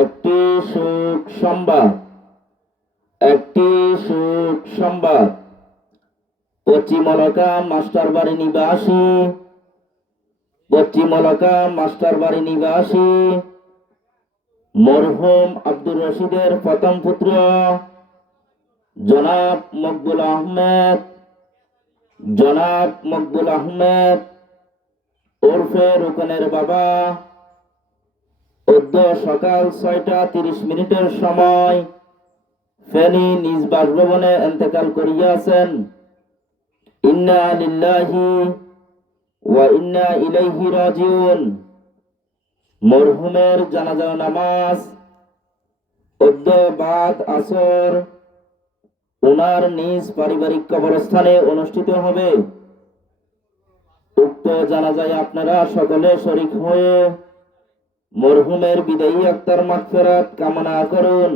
একটি সুখ সংবাদ, একটি সুখ সংবাদ। পশ্চিমলকা মাস্টার বাড়ি নিবাসী পশ্চিমলকা মাস্টার বাড়ি নিবাসী। মরহুম আব্দুর রশিদের প্রথম পুত্র, জনাব মকবুল আহমেদ। জনাব মকবুল আহমেদ ওরফে রুকনের বাবা অদ্য সকাল ছয়টা তিরিশ মিনিটের সময় ফেনী নিজ বাসভবনে এন্তেকাল করিয়াছেন। ইন্না লিল্লাহি ওয়া ইন্না ইলাইহি রাজিউন। মরহুমের জানাজা নামাজ অদ্য বাদ আসর ওনার নিজ পারিবারিক কবরস্থানে অনুষ্ঠিত হবে। উক্ত জানাজায় আপনারা সকলে শরিক হয়ে মরহুমের বিদায়ী আক্তার মাগফিরাত কামনা করুন।